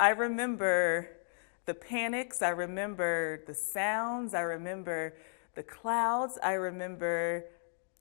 I remember the panics, I remember the sounds, I remember the clouds, I remember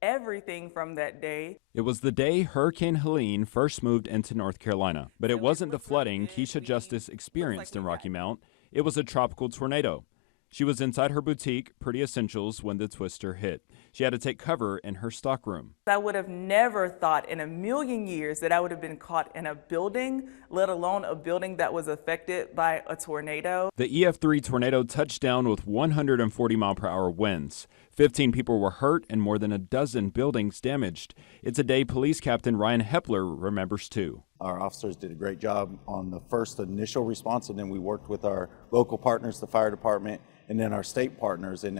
everything from that day. It was the day Hurricane Helene first moved into North Carolina, but it wasn't the flooding Keisha Justice experienced in Rocky Mount. It was a tropical tornado. She was inside her boutique, Pretty Essentials, when the twister hit. She had to take cover in her stockroom. I would have never thought in a million years that I would have been caught in a building, let alone a building that was affected by a tornado. The EF3 tornado touched down with 140-mile-per-hour winds. 15 people were hurt and more than a dozen buildings damaged. It's a day Police Captain Ryan Hepler remembers too. Our officers did a great job on the first initial response, and then we worked with our local partners, the fire department, and then our state partners in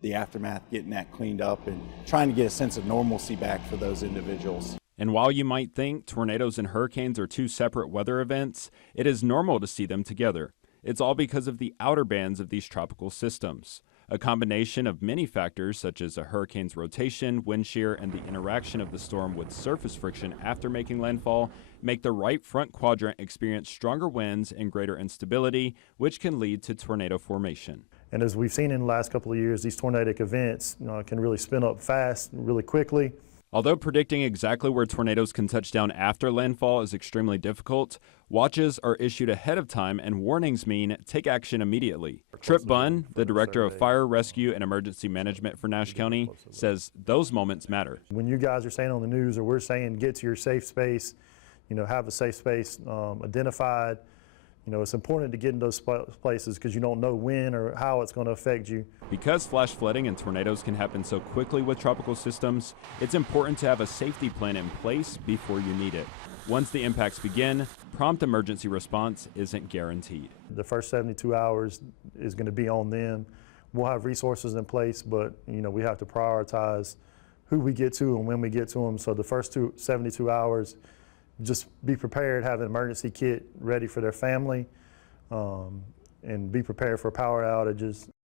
the aftermath, getting that cleaned up and trying to get a sense of normalcy back for those individuals. And while you might think tornadoes and hurricanes are two separate weather events, it is normal to see them together. It's all because of the outer bands of these tropical systems. A combination of many factors, such as a hurricane's rotation, wind shear, and the interaction of the storm with surface friction after making landfall, make the right front quadrant experience stronger winds and greater instability, which can lead to tornado formation. And as we've seen in the last couple of years, these tornadic events can really spin up fast, really quickly. Although predicting exactly where tornadoes can touch down after landfall is extremely difficult, watches are issued ahead of time and warnings mean take action immediately. Trip Bunn, the Director of Fire, Rescue, and Emergency Management for Nash County, says those moments matter. When you guys are saying on the news or we're saying get to your safe space, have a safe space identified, it's important to get in those places because you don't know when or how it's going to affect you. Because flash flooding and tornadoes can happen so quickly with tropical systems, it's important to have a safety plan in place before you need it. Once the impacts begin, prompt emergency response isn't guaranteed. The first 72 hours is going to be on them. We'll have resources in place, but we have to prioritize who we get to and when we get to them. So the first 72 hours, just be prepared, have an emergency kit ready for their family, and be prepared for power outages.